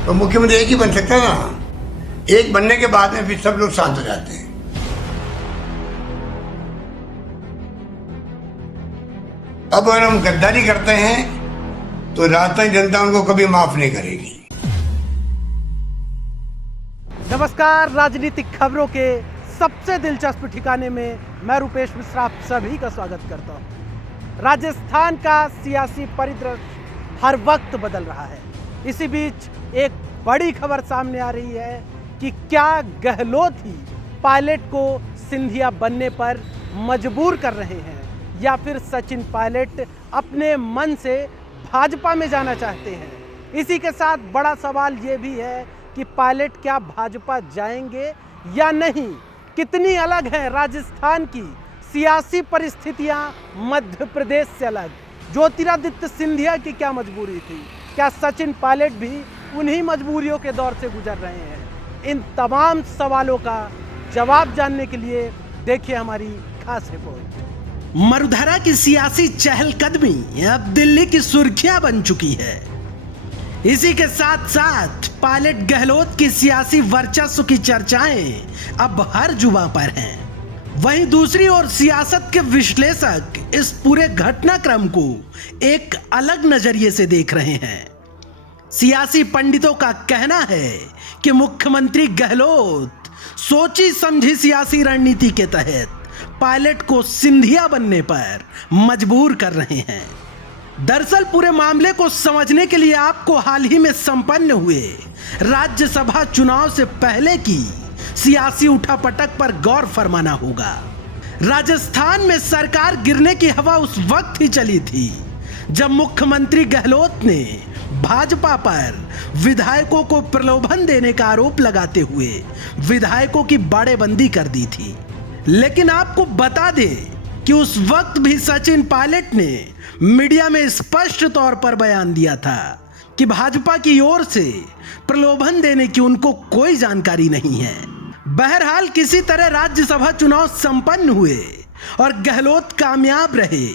तो मुख्यमंत्री एक ही बन सकता है ना। एक बनने के बाद में फिर सब लोग शांत हो जाते हैं। अब अगर हम गद्दारी करते हैं तो राजस्थान जनता उनको कभी माफ नहीं करेगी। नमस्कार, राजनीतिक खबरों के सबसे दिलचस्प ठिकाने में मैं रुपेश मिश्रा आप सभी का स्वागत करता हूं। राजस्थान का सियासी परिदृश्य हर वक्त बदल रहा है। इसी बीच एक बड़ी खबर सामने आ रही है कि क्या गहलोत ही पायलट को सिंधिया बनने पर मजबूर कर रहे हैं या फिर सचिन पायलट अपने मन से भाजपा में जाना चाहते हैं। इसी के साथ बड़ा सवाल ये भी है कि पायलट क्या भाजपा जाएंगे या नहीं। कितनी अलग है राजस्थान की सियासी परिस्थितियां मध्य प्रदेश से अलग। ज्योतिरादित्य सिंधिया की क्या मजबूरी थी, क्या सचिन पायलट भी उन्हीं मजबूरियों के दौर से गुजर रहे हैं। इन तमाम सवालों का जवाब जानने के लिए देखिए हमारी खास रिपोर्ट। मरुधरा की सियासी चहलकदमी अब दिल्ली की सुर्खियां बन चुकी है। इसी के साथ साथ पायलट गहलोत की सियासी वर्चस्व की चर्चाएं अब हर जुबां पर हैं। वहीं दूसरी ओर सियासत के विश्लेषक इस पूरे घटनाक्रम को एक अलग नजरिए से देख रहे हैं। सियासी पंडितों का कहना है कि मुख्यमंत्री गहलोत सोची समझी सियासी रणनीति के तहत पायलट को सिंधिया बनने पर मजबूर कर रहे हैं। दरअसल पूरे मामले को समझने के लिए आपको हाल ही में संपन्न हुए राज्यसभा चुनाव से पहले की सियासी उठापटक पर गौर फरमाना होगा। राजस्थान में सरकार गिरने की हवा उस वक्त ही चली थी जब मुख्यमंत्री गहलोत ने भाजपा पर विधायकों को प्रलोभन देने का आरोप लगाते हुए विधायकों की बाड़ेबंदी कर दी थी। लेकिन आपको बता दें कि उस वक्त भी सचिन पायलट ने मीडिया में स्पष्ट तौर पर बयान दिया था कि भाजपा की ओर से प्रलोभन देने की उनको कोई जानकारी नहीं है। बहरहाल किसी तरह राज्यसभा चुनाव संपन्न हुए और गहलोत कामयाब रहे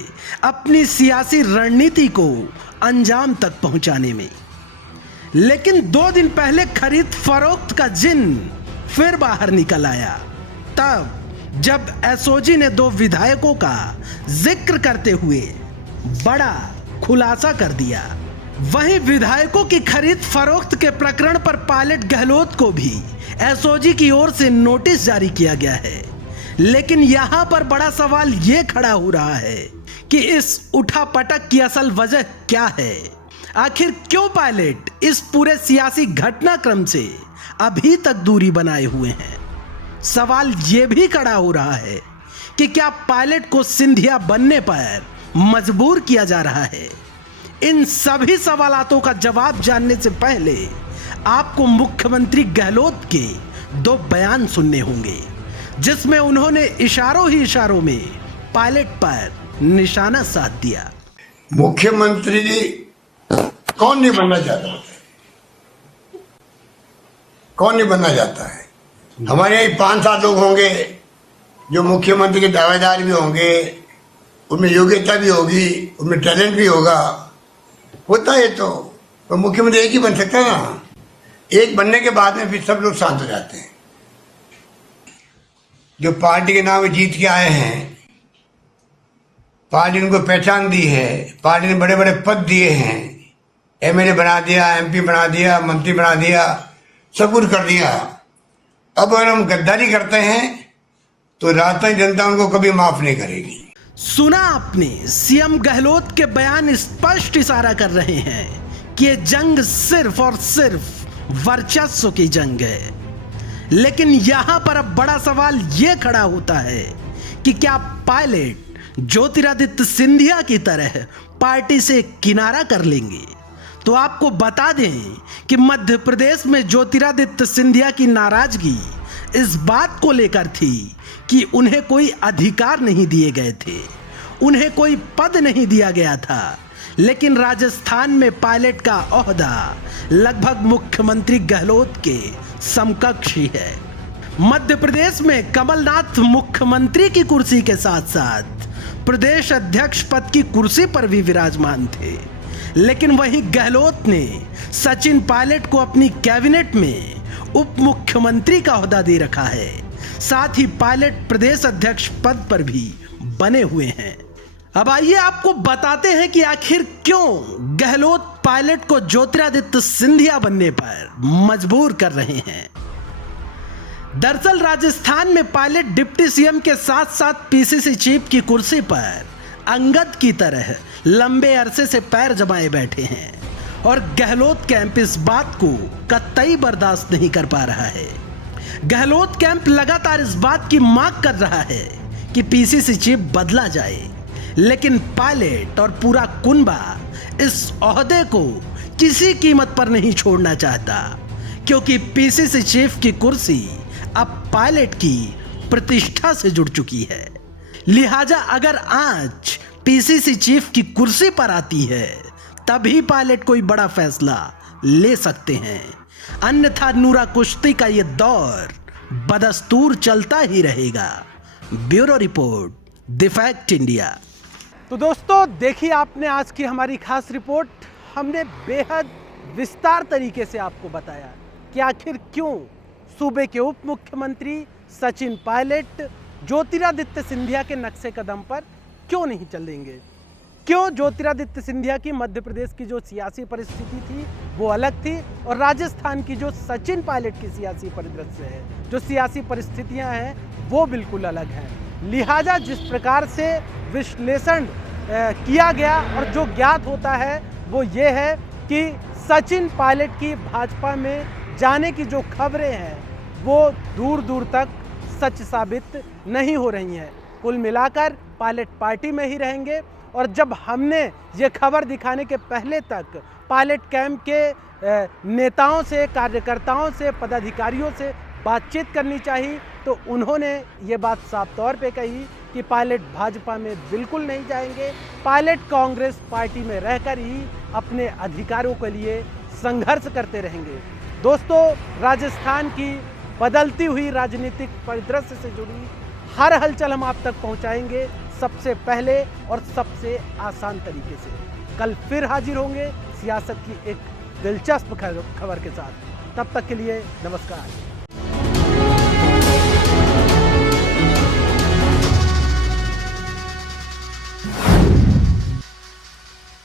अपनी सियासी रणनीति को अंजाम तक पहुंचाने में। लेकिन 2 दिन पहले खरीद फरोख्त का जिन फिर बाहर निकल आया, तब जब एसओजी ने 2 विधायकों का जिक्र करते हुए बड़ा खुलासा कर दिया। वहीं विधायकों की खरीद फरोख्त के प्रकरण पर पायलट गहलोत को भी एसओजी की ओर से नोटिस जारी किया गया है। लेकिन यहां पर बड़ा सवाल यह खड़ा हो रहा है कि इस उठापटक की असल वजह क्या है। आखिर क्यों पायलट इस पूरे सियासी घटनाक्रम से अभी तक दूरी बनाए हुए हैं। सवाल यह भी खड़ा हो रहा है कि क्या पायलट को सिंधिया बनने पर मजबूर किया जा रहा है। इन सभी सवालों का जवाब जानने से पहले आपको मुख्यमंत्री गहलोत के 2 बयान सुनने होंगे जिसमें उन्होंने इशारों ही इशारों में पायलट पर निशाना साध दिया। मुख्यमंत्री कौन नहीं बनना चाहता है? कौन नहीं बनना चाहता है? हमारे यहाँ 5-7 लोग होंगे जो मुख्यमंत्री के दावेदार भी होंगे, उनमें योग्यता भी होगी, उनमें टैलेंट भी होगा। होता है तो मुख्यमंत्री एक ही बन सकता है ना। एक बनने के बाद में फिर सब लोग शांत हो जाते हैं। जो पार्टी के नाम जीत के आए हैं, पार्टी ने उनको पहचान दी है, पार्टी ने बड़े बड़े पद दिए हैं, एमएलए बना दिया, एमपी बना दिया, मंत्री बना दिया, सब कुछ कर दिया। अब अगर हम गद्दारी करते हैं तो राजस्थान जनता उनको कभी माफ नहीं करेगी। सुना आपने, सीएम गहलोत के बयान स्पष्ट इशारा कर रहे हैं कि ये जंग सिर्फ और सिर्फ वर्चस्व की जंग है। लेकिन यहां पर अब बड़ा सवाल यह खड़ा होता है कि क्या पायलट ज्योतिरादित्य सिंधिया की तरह पार्टी से किनारा कर लेंगे। तो आपको बता दें कि मध्य प्रदेश में ज्योतिरादित्य सिंधिया की नाराजगी इस बात को लेकर थी कि उन्हें कोई अधिकार नहीं दिए गए थे, उन्हें कोई पद नहीं दिया गया था। लेकिन राजस्थान में पायलट का ओहदा लगभग मुख्यमंत्री गहलोत के समकक्ष ही है। मध्य प्रदेश में कमलनाथ मुख्यमंत्री की कुर्सी के साथ साथ प्रदेश अध्यक्ष पद की कुर्सी पर भी विराजमान थे। लेकिन वहीं गहलोत ने सचिन पायलट को अपनी कैबिनेट में उप मुख्यमंत्री का ओहदा दे रखा है। साथ ही पायलट प्रदेश अध्यक्ष पद पर भी बने हुए हैं। अब आइए आपको बताते हैं कि आखिर क्यों गहलोत पायलट को ज्योतिरादित्य सिंधिया बनने पर मजबूर कर रहे हैं। दरअसल राजस्थान में पायलट डिप्टी सीएम के साथ साथ पीसीसी चीफ की कुर्सी पर अंगद की तरह लंबे अरसे से पैर जमाए बैठे हैं और गहलोत कैंप इस बात को कतई बर्दाश्त नहीं कर पा रहा है। गहलोत कैंप लगातार इस बात की मांग कर रहा है कि पीसीसी चीफ बदला जाए, लेकिन पायलट और पूरा कुनबा इस ओहदे को किसी कीमत पर नहीं छोड़ना चाहता, क्योंकि पीसीसी चीफ की कुर्सी अब पायलट की प्रतिष्ठा से जुड़ चुकी है। लिहाजा अगर आज पीसीसी चीफ की कुर्सी पर आती है तभी पायलट कोई बड़ा फैसला ले सकते हैं, अन्यथा नूरा कुश्ती का ये दौर बदस्तूर चलता ही रहेगा। Bureau report, the fact India. तो दोस्तों देखिए, आपने आज की हमारी खास रिपोर्ट। हमने बेहद विस्तार तरीके से आपको बताया कि आखिर क्यों सूबे के उप मुख्यमंत्री सचिन पायलट ज्योतिरादित्य सिंधिया के नक्शे कदम पर क्यों नहीं चलेंगे, क्यों ज्योतिरादित्य सिंधिया की मध्य प्रदेश की जो सियासी परिस्थिति थी वो अलग थी और राजस्थान की जो सचिन पायलट की सियासी परिदृश्य है, जो सियासी परिस्थितियां हैं वो बिल्कुल अलग हैं। लिहाजा जिस प्रकार से विश्लेषण किया गया और जो ज्ञात होता है वो ये है कि सचिन पायलट की भाजपा में जाने की जो खबरें हैं वो दूर दूर तक सच साबित नहीं हो रही हैं। कुल मिलाकर पायलट पार्टी में ही रहेंगे। और जब हमने ये खबर दिखाने के पहले तक पायलट कैंप के नेताओं से, कार्यकर्ताओं से, पदाधिकारियों से बातचीत करनी चाहिए तो उन्होंने ये बात साफ तौर पे कही कि पायलट भाजपा में बिल्कुल नहीं जाएंगे, पायलट कांग्रेस पार्टी में रहकर ही अपने अधिकारों के लिए संघर्ष करते रहेंगे। दोस्तों, राजस्थान की बदलती हुई राजनीतिक परिदृश्य से जुड़ी हर हलचल हम आप तक पहुंचाएंगे सबसे पहले और सबसे आसान तरीके से। कल फिर हाजिर होंगे सियासत की एक दिलचस्प खबर के साथ। तब तक के लिए नमस्कार।